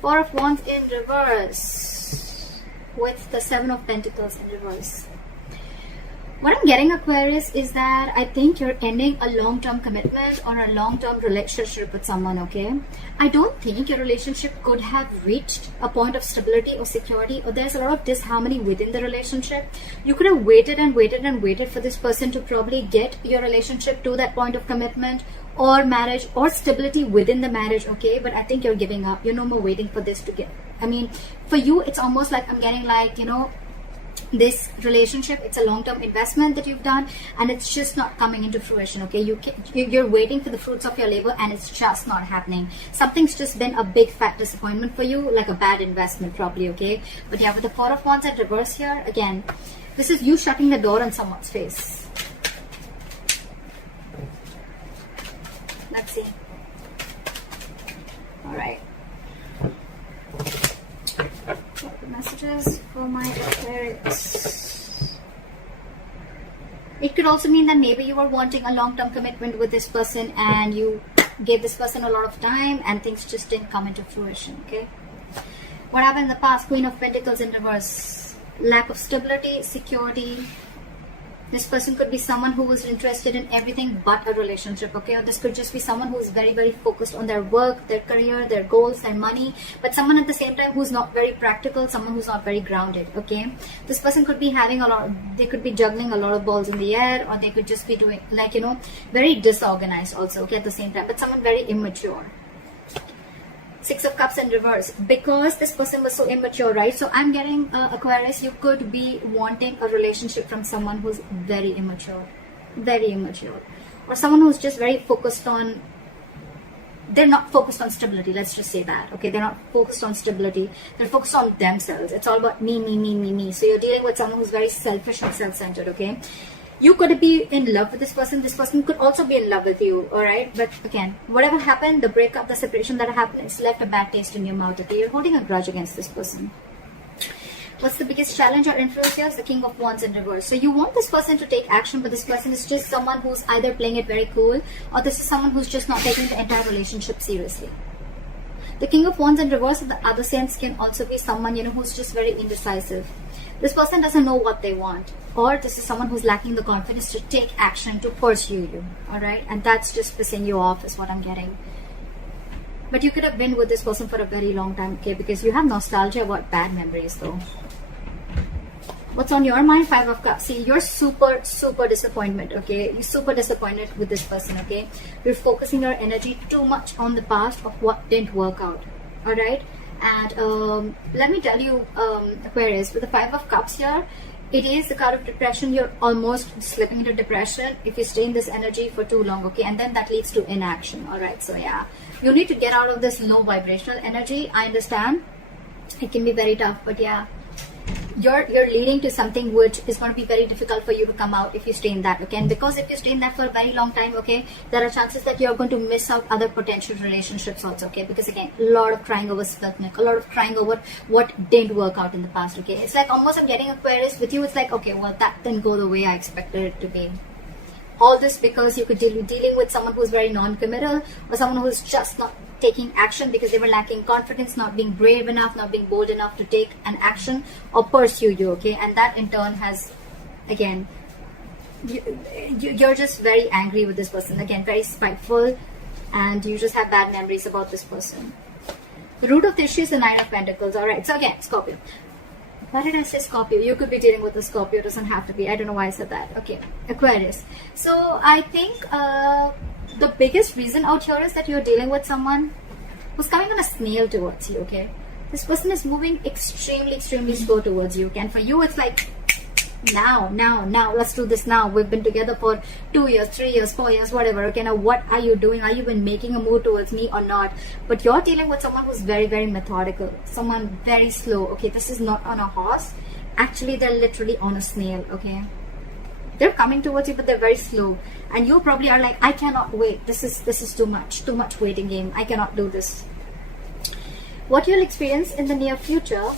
Four of Wands in reverse with the Seven of Pentacles in reverse. What I'm getting, Aquarius, is that I think you're ending a long-term commitment or a long-term relationship with someone, okay? I don't think your relationship could have reached a point of stability or security, or there's a lot of disharmony within the relationship. You could have waited and waited and waited for this person to probably get your relationship to that point of commitment or marriage or stability within the marriage, okay? But I think you're giving up. You're no more waiting for this to get... I mean, for you, it's almost like I'm getting like, you know, this relationship, it's a long-term investment that you've done and it's just not coming into fruition, okay? You're waiting for the fruits of your labor and it's just not happening. Something's just been a big fat disappointment for you, like a bad investment probably, okay? But yeah, with the Four of Wands at reverse here, again, this is you shutting the door on someone's face. Let's see. All right. What the messages for my Aquarius? It could also mean that maybe you were wanting a long-term commitment with this person and you gave this person a lot of time and things just didn't come into fruition, okay? What happened in the past? Queen of Pentacles in reverse. Lack of stability, security. This person could be someone who was interested in everything but a relationship, okay? Or this could just be someone who's very, very focused on their work, their career, their goals, their money, but someone at the same time who's not very practical, someone who's not very grounded, okay? This person could be having a lot, they could be juggling a lot of balls in the air, or they could just be doing, like, you know, very disorganized also, okay, at the same time, but someone very immature. Six of Cups in reverse, because this person was so immature, right? So I'm getting Aquarius, you could be wanting a relationship from someone who's very immature, or someone who's just very focused on, they're not focused on stability, let's just say that, okay? They're not focused on stability, they're focused on themselves. It's all about me, me, me, me, me. So you're dealing with someone who's very selfish and self-centered, okay? You could be in love with this person could also be in love with you, alright? But again, whatever happened, the breakup, the separation that happened, it's left a bad taste in your mouth, okay? You're holding a grudge against this person. What's the biggest challenge or influence here? Is the King of Wands in reverse. So you want this person to take action, but this person is just someone who's either playing it very cool, or this is someone who's just not taking the entire relationship seriously. The King of Wands in reverse, in the other sense, can also be someone, you know, who's just very indecisive. This person doesn't know what they want, or this is someone who's lacking the confidence to take action, to pursue you, alright? And that's just pissing you off is what I'm getting. But you could have been with this person for a very long time, okay? Because you have nostalgia about bad memories though. What's on your mind? Five of Cups. See, you're super disappointed, okay? You're super disappointed with this person, okay? You're focusing your energy too much on the past of what didn't work out, alright? And let me tell you, Aquarius, with the Five of Cups here, it is the card of depression. You're almost slipping into depression if you stay in this energy for too long, okay? And then that leads to inaction, alright? So yeah, you need to get out of this low vibrational energy. I understand it can be very tough, but yeah, you're leading to something which is going to be very difficult for you to come out if you stay in that, okay? And because if you stay in that for a very long time, okay, there are chances that you're going to miss out other potential relationships also, okay? Because again, a lot of crying over spilt milk, a lot of crying over what didn't work out in the past, okay? It's like almost I'm getting Aquarius with you. It's like, okay, well, that didn't go the way I expected it to be. All this because you could be dealing with someone who's very non-committal, or someone who's just not taking action because they were lacking confidence, not being brave enough, not being bold enough to take an action or pursue you, okay? And that in turn has, again, you're just very angry with this person, again, very spiteful, and you just have bad memories about this person. The root of the issue is the Nine of Pentacles, alright? So again, Scorpio. Why did I say Scorpio? You could be dealing with a Scorpio, it doesn't have to be. I don't know why I said that. Okay, Aquarius. So I think the biggest reason out here is that you're dealing with someone who's coming on a snail towards you, okay? This person is moving extremely slow towards you, okay? And for you, it's like, now, let's do this now. We've been together for 2 years, 3 years, 4 years, whatever, okay? Now, what are you doing? Are you been making a move towards me or not? But you're dealing with someone who's very methodical, someone very slow, okay? This is not on a horse. Actually, they're literally on a snail, okay? They're coming towards you, but they're very slow. And you probably are like, I cannot wait. This is too much waiting game. I cannot do this. What you'll experience in the near future,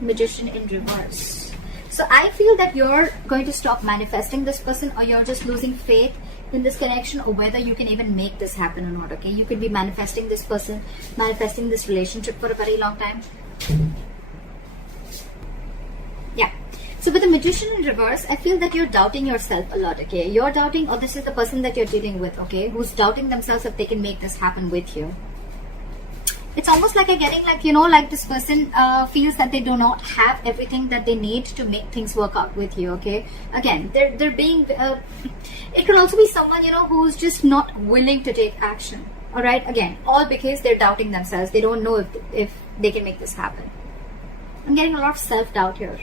Magician in reverse. So I feel that you're going to stop manifesting this person, or you're just losing faith in this connection, or whether you can even make this happen or not. Okay, you could be manifesting this person, manifesting this relationship for a very long time. Yeah. So with the Magician in reverse, I feel that you're doubting yourself a lot. Okay, you're doubting, or this is the person that you're dealing with, okay, who's doubting themselves if they can make this happen with you. It's almost like you're getting, like, you know, like this person feels that they do not have everything that they need to make things work out with you. Okay, again, they're being it could also be someone, you know, who's just not willing to take action. All right, again, all because they're doubting themselves. They don't know if they can make this happen. I'm getting a lot of self-doubt here.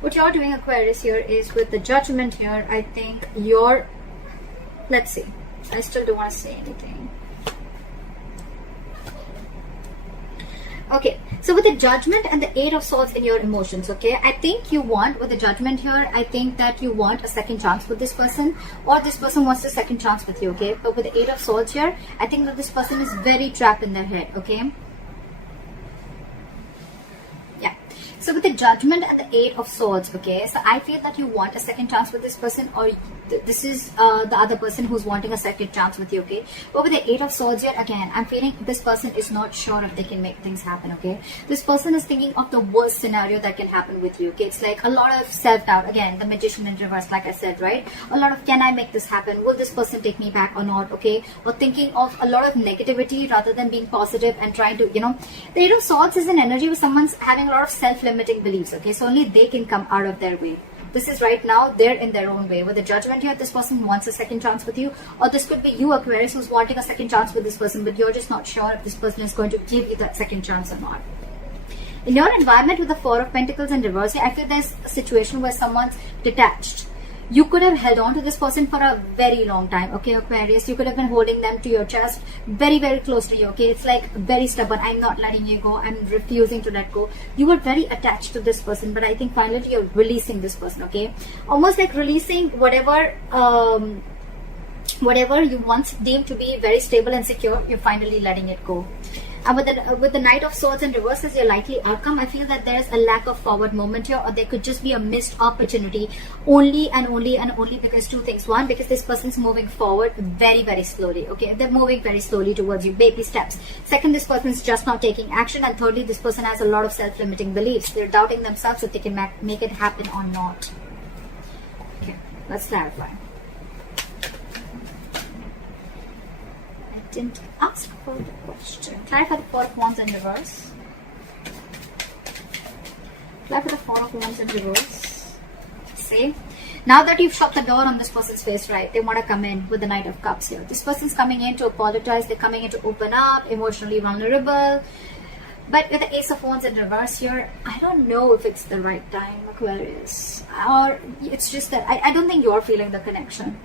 What you're doing, Aquarius, here is with the Judgment here, I think you're, let's see, I still don't want to say anything. Okay, so with the Judgment and the Eight of Swords in your emotions, okay, I think you want, with the Judgment here, I think that you want a second chance with this person, or this person wants a second chance with you, okay. But with the Eight of Swords here, I think that this person is very trapped in their head, okay. Yeah. So with the Judgment and the Eight of Swords, okay, so I feel that you want a second chance with this person, or this is the other person who's wanting a second chance with you, okay. But with the Eight of Swords here, again, I'm feeling this person is not sure if they can make things happen, okay. This person is thinking of the worst scenario that can happen with you, okay. It's like a lot of self-doubt. Again, the Magician in reverse, like I said, right? A lot of, can I make this happen? Will this person take me back or not, okay? Or thinking of a lot of negativity rather than being positive and trying to, you know, the Eight of Swords is an energy where someone's having a lot of self-limiting beliefs, okay. So only they can come out of their way. This is right now, they're in their own way. With the Judgment here, this person wants a second chance with you, or this could be you, Aquarius, who's wanting a second chance with this person, but you're just not sure if this person is going to give you that second chance or not. In your environment with the Four of Pentacles in reverse, I feel there's a situation where someone's detached. You could have held on to this person for a very long time, okay, Aquarius. You could have been holding them to your chest, very, very close to you, okay. It's like very stubborn. I'm not letting you go. I'm refusing to let go. You were very attached to this person, but I think finally you're releasing this person, okay. Almost like releasing whatever you once deemed to be very stable and secure, you're finally letting it go. And with the Knight of Swords in reverse as your likely outcome, I feel that there's a lack of forward movement here, or there could just be a missed opportunity only because two things. One, because this person's moving forward very, very slowly, okay. They're moving very slowly towards you, baby steps. Second, this person's just not taking action. And thirdly, this person has a lot of self-limiting beliefs. They're doubting themselves if they can make it happen or not. Okay, let's clarify. Didn't ask for the question. Clarify the Four of Wands in reverse. Clarify the Four of Wands in reverse. See? Now that you've shut the door on this person's face, right? They want to come in with the Knight of Cups here. This person's coming in to apologize. They're coming in to open up, emotionally vulnerable. But with the Ace of Wands in reverse here, I don't know if it's the right time, Aquarius. Or it's just that I don't think you're feeling the connection.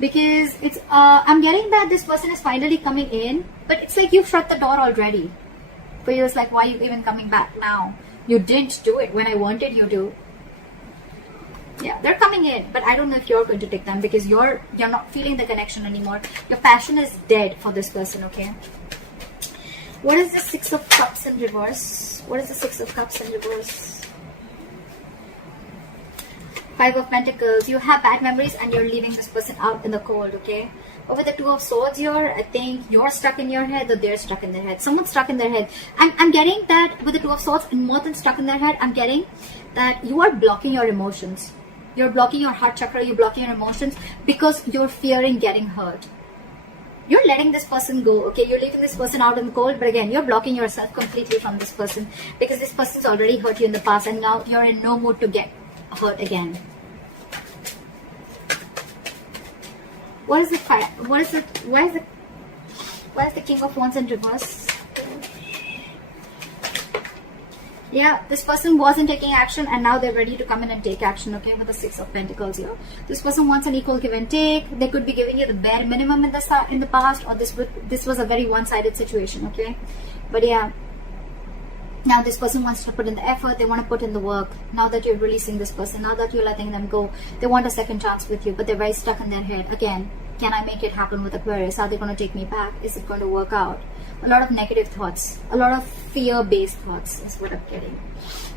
Because it's I'm getting that this person is finally coming in, but it's like you've shut the door already. For you, it's like, why are you even coming back now? You didn't do it when I wanted you to. Yeah, they're coming in, but I don't know if you're going to take them, because you're not feeling the connection anymore. Your passion is dead for this person, okay? What is the Six of Cups in reverse? What is the Six of Cups in reverse? Five of Pentacles. You have bad memories and you're leaving this person out in the cold, okay? But with the Two of Swords here, I think you're stuck in your head, or they're stuck in their head. Someone's stuck in their head. I'm getting that with the Two of Swords, and more than stuck in their head, I'm getting that you are blocking your emotions. You're blocking your heart chakra, you're blocking your emotions because you're fearing getting hurt. You're letting this person go, okay? You're leaving this person out in the cold, but again, you're blocking yourself completely from this person because this person's already hurt you in the past, and now you're in no mood to get hurt again. What is the fire? What is it? Why is the King of Wands in reverse? Yeah, this person wasn't taking action and now they're ready to come in and take action, okay, with the Six of Pentacles here. This person wants an equal give and take. They could be giving you the bare minimum in the past, or this was a very one-sided situation, okay? But yeah, now this person wants to put in the effort. They want to put in the work. Now that you're releasing this person, now that you're letting them go, they want a second chance with you, but they're very stuck in their head. Again, can I make it happen with Aquarius? Are they going to take me back? Is it going to work out? A lot of negative thoughts, a lot of fear-based thoughts is what I'm getting.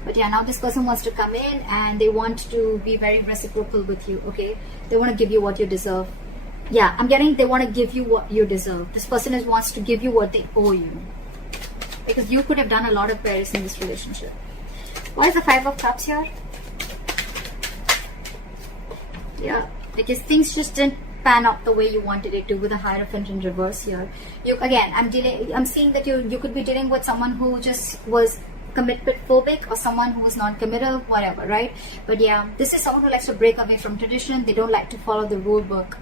But yeah, now this person wants to come in and they want to be very reciprocal with you, okay? They want to give you what you deserve. Yeah, I'm getting they want to give you what you deserve. This person wants to give you what they owe you. Because you could have done a lot of Aquarius in this relationship. Why is the Five of Cups here? Yeah, because things just didn't pan out the way you wanted it to with the Hierophant in reverse here. I'm seeing that you could be dealing with someone who just was commitment phobic or someone who is non-committal, whatever, right? But yeah, this is someone who likes to break away from tradition. They don't like to follow the rule book.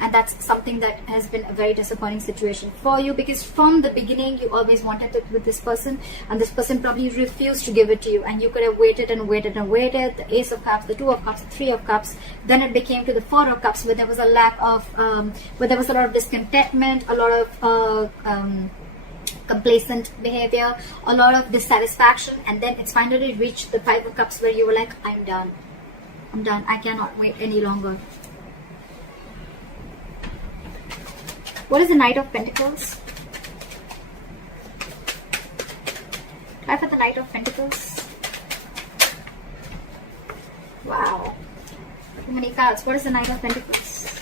And that's something that has been a very disappointing situation for you, because from the beginning you always wanted it with this person, and this person probably refused to give it to you, and you could have waited and waited and waited. The Ace of Cups, the Two of Cups, the Three of Cups, then it became to the Four of Cups, where there was a lack of where there was a lot of discontentment, a lot of complacent behavior, a lot of dissatisfaction, and then it's finally reached the Five of Cups where you were like, I'm done, I cannot wait any longer. What is the Knight of Pentacles? Try for the Knight of Pentacles. Wow. Too many cards. What is the Knight of Pentacles?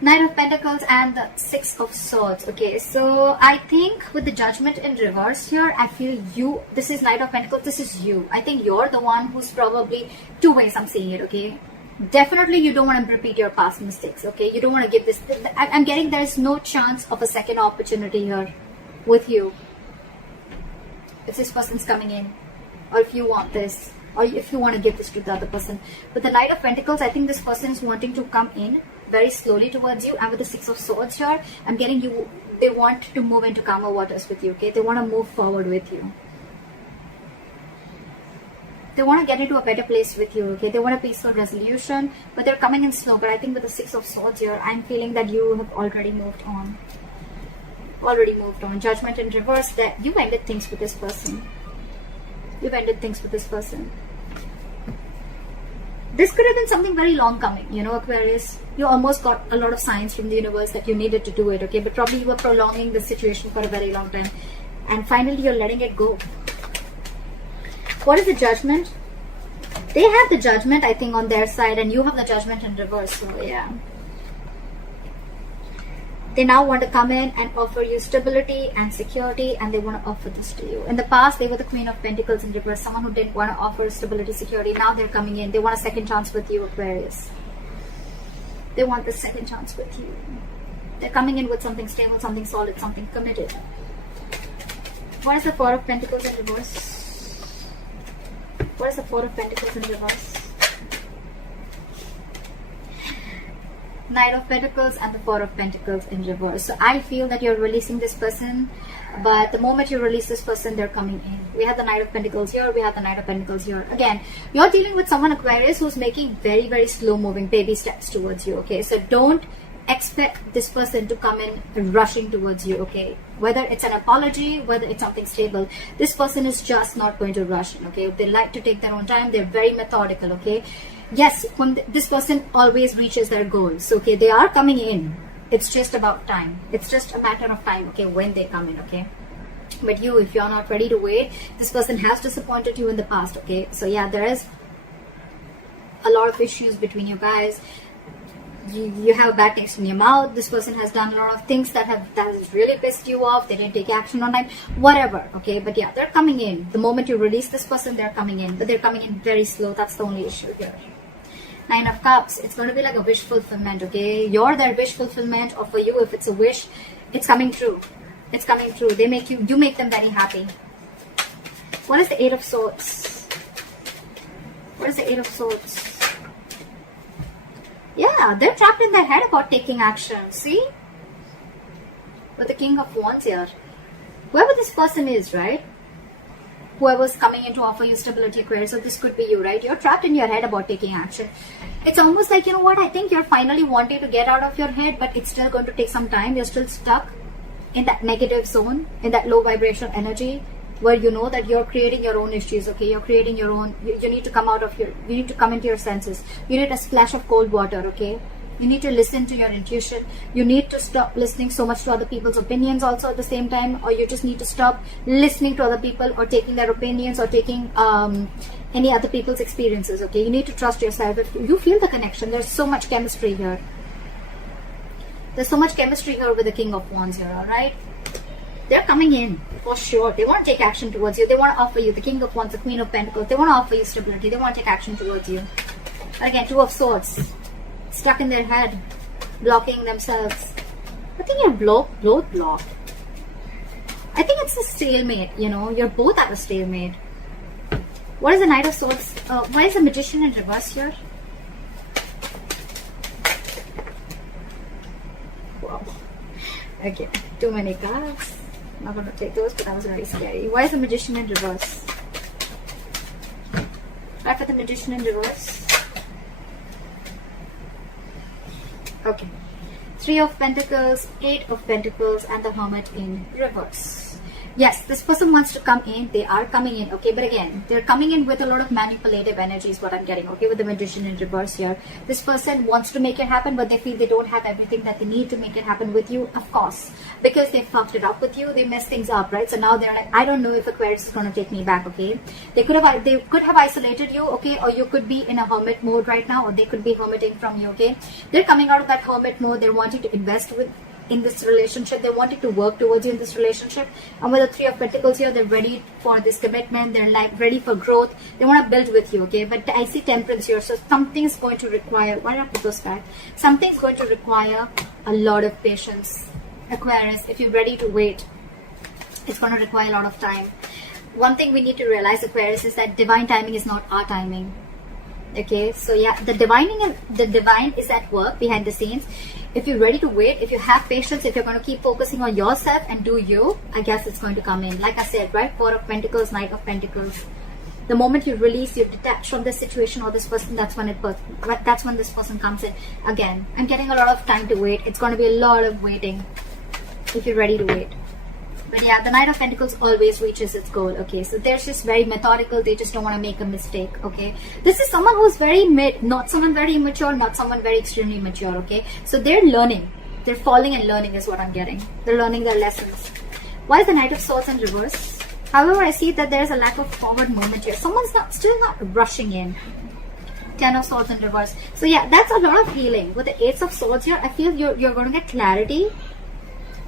Knight of Pentacles and the Six of Swords. Okay, so I think with the Judgment in reverse here, I feel this is Knight of Pentacles, this is you. I think you're the one who's probably, two ways I'm seeing it, okay? Definitely you don't want to repeat your past mistakes, okay? You don't want to give this, I'm getting there's no chance of a second opportunity here with you. If this person's coming in, or if you want this, or if you want to give this to the other person. With the Knight of Pentacles, I think this person is wanting to come in very slowly towards you, and with the Six of Swords here, I'm getting they want to move into calmer waters with you, okay? They want to move forward with you. They want to get into a better place with you, okay? They want a peaceful resolution, but they're coming in slow. But I think with the Six of Swords here, I'm feeling that you have already moved on. Judgment in reverse, that you ended things with this person. This could have been something very long coming, you know, Aquarius. You almost got a lot of signs from the universe that you needed to do it, okay? But probably you were prolonging the situation for a very long time. And finally, you're letting it go. What is the Judgment? They have the Judgment, I think, on their side, and you have the Judgment in reverse. So yeah, they now want to come in and offer you stability and security, and they want to offer this to you. In the past, they were the Queen of Pentacles in reverse, someone who didn't want to offer stability, security. Now they're coming in. They want a second chance with you, Aquarius. They want the second chance with you. They're coming in with something stable, something solid, something committed. What is the Four of Pentacles in reverse? What is the Four of Pentacles in reverse? Knight of Pentacles and the Four of Pentacles in reverse. So I feel that you're releasing this person, but the moment you release this person, they're coming in. We have the Knight of Pentacles here, we have the Knight of Pentacles here. Again, you're dealing with someone, Aquarius, who's making very, very slow moving baby steps towards you, okay? So don't expect this person to come in rushing towards you, okay? Whether it's an apology, whether it's something stable, this person is just not going to rush in, okay? They like to take their own time. They're very methodical, okay? Yes, when this person always reaches their goals, okay? They are coming in. It's just about time. It's just a matter of time, okay, when they come in, okay? But you, if you're not ready to wait, this person has disappointed you in the past, okay? So yeah, there is a lot of issues between you guys. You have a bad taste in your mouth. This person has done a lot of things that has really pissed you off. They didn't take action on time, whatever, okay? But yeah, they're coming in. The moment you release this person, they're coming in, but they're coming in very slow. That's the only issue here. Nine of Cups, it's going to be like a wish fulfillment, okay? You're their wish fulfillment, or for you, if it's a wish, it's coming true. It's coming true. You make them very happy. What is the Eight of Swords? What is the Eight of Swords? Yeah, they're trapped in their head about taking action. See? With the King of Wands here. Whoever this person is, right? Whoever's coming in to offer you stability, Aquarius, so this could be you, right? You're trapped in your head about taking action. It's almost like, you know what, I think you're finally wanting to get out of your head, but it's still going to take some time. You're still stuck in that negative zone, in that low vibration energy, where you know that you're creating your own issues, okay? You're creating your own, you need to come out of you need to come into your senses. You need a splash of cold water, okay? You need to listen to your intuition. You need to stop listening so much to other people's opinions also at the same time, or you just need to stop listening to other people or taking their opinions or taking any other people's experiences, okay? You need to trust yourself. If you feel the connection, there's so much chemistry here. There's so much chemistry here with the King of Wands here, alright? They're coming in, for sure. They want to take action towards you. They want to offer you, the King of Wands, the Queen of Pentacles. They want to offer you stability. They want to take action towards you. Again, Two of Swords. Stuck in their head. Blocking themselves. I think you're both blocked. I think it's a stalemate, you know. You're both at a stalemate. What is the Knight of Swords? Why is the Magician in reverse here? Wow. Okay, too many cards. Not going to take those, but that was very scary. Why is the Magician in reverse? Try for the Magician in reverse. Okay. Three of Pentacles, Eight of Pentacles, and the Hermit in reverse. Yes, this person wants to come in. They are coming in, okay? But again, they're coming in with a lot of manipulative energy is what I'm getting, okay? With the Magician in reverse here. This person wants to make it happen, but they feel they don't have everything that they need to make it happen with you, of course. Because they fucked it up with you, they messed things up, right? So now they're like, I don't know if Aquarius is going to take me back, okay? They could have isolated you, okay? Or you could be in a hermit mode right now, or they could be hermiting from you, okay? They're coming out of that hermit mode. They're wanting to invest in this relationship. They wanted to work towards you in this relationship, and with the Three of Pentacles here, they're ready for this commitment. They're like ready for growth. They want to build with you, okay? But I see Temperance here, so something's going to require, why did I put those back? Something's going to require a lot of patience, Aquarius. If you're ready to wait, it's going to require a lot of time. One thing we need to realize, Aquarius, is that divine timing is not our timing, okay? So yeah, the divine is at work behind the scenes. If you're ready to wait, if you have patience, if you're going to keep focusing on yourself and do you, I guess it's going to come in. Like I said, right? Four of Pentacles, Knight of Pentacles. The moment you release, you detach from this situation or this person, that's when this person comes in. Again, I'm getting a lot of time to wait. It's going to be a lot of waiting if you're ready to wait. But yeah, the Knight of Pentacles always reaches its goal, okay? So they're just very methodical. They just don't want to make a mistake, okay? This is someone who's very mid, not someone very immature, not someone very extremely mature, okay? So they're learning. They're falling and learning is what I'm getting. They're learning their lessons. Why is the Knight of Swords in reverse? However, I see that there's a lack of forward movement here. Someone's still not rushing in. Ten of Swords in reverse. So yeah, that's a lot of healing. With the Ace of Swords here, I feel you're going to get clarity.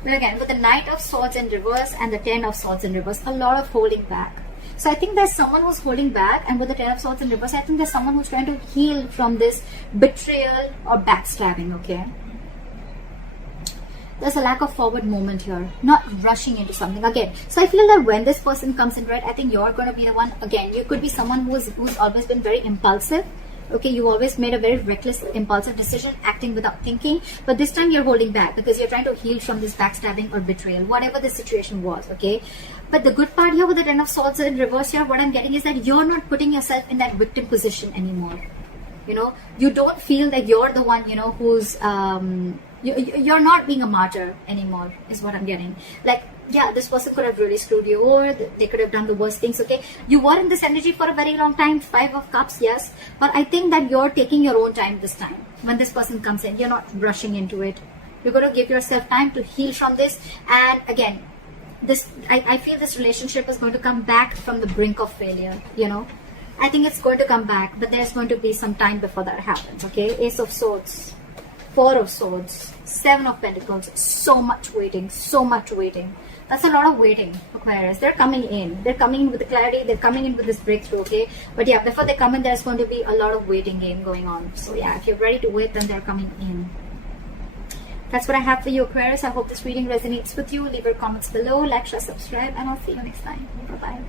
But again, with the Knight of Swords in reverse and the Ten of Swords in reverse, a lot of holding back. So I think there's someone who's holding back, and with the Ten of Swords in reverse, I think there's someone who's trying to heal from this betrayal or backstabbing, okay? There's a lack of forward movement here, not rushing into something again. So I feel that when this person comes in, right, I think you're going to be the one. Again, you could be someone who's always been very impulsive. Okay, you always made a very reckless, impulsive decision, acting without thinking. But this time you're holding back because you're trying to heal from this backstabbing or betrayal, whatever the situation was, okay? But the good part here with the Ten of Swords in reverse here, what I'm getting is that you're not putting yourself in that victim position anymore. You know, you don't feel that you're the one, you know, who's, you're not being a martyr anymore, is what I'm getting. Like, yeah, this person could have really screwed you over. They could have done the worst things, okay? You were in this energy for a very long time. Five of Cups, yes. But I think that you're taking your own time this time. When this person comes in, you're not rushing into it. You're going to give yourself time to heal from this. And again, I feel this relationship is going to come back from the brink of failure, you know? I think it's going to come back, but there's going to be some time before that happens, okay? Ace of Swords, Four of Swords, Seven of Pentacles. So much waiting, so much waiting. That's a lot of waiting, Aquarius. They're coming in. They're coming in with the clarity. They're coming in with this breakthrough, okay? But yeah, before they come in, there's going to be a lot of waiting game going on. So yeah, if you're ready to wait, then they're coming in. That's what I have for you, Aquarius. I hope this reading resonates with you. Leave your comments below, like, share, subscribe, and I'll see you next time. Bye-bye.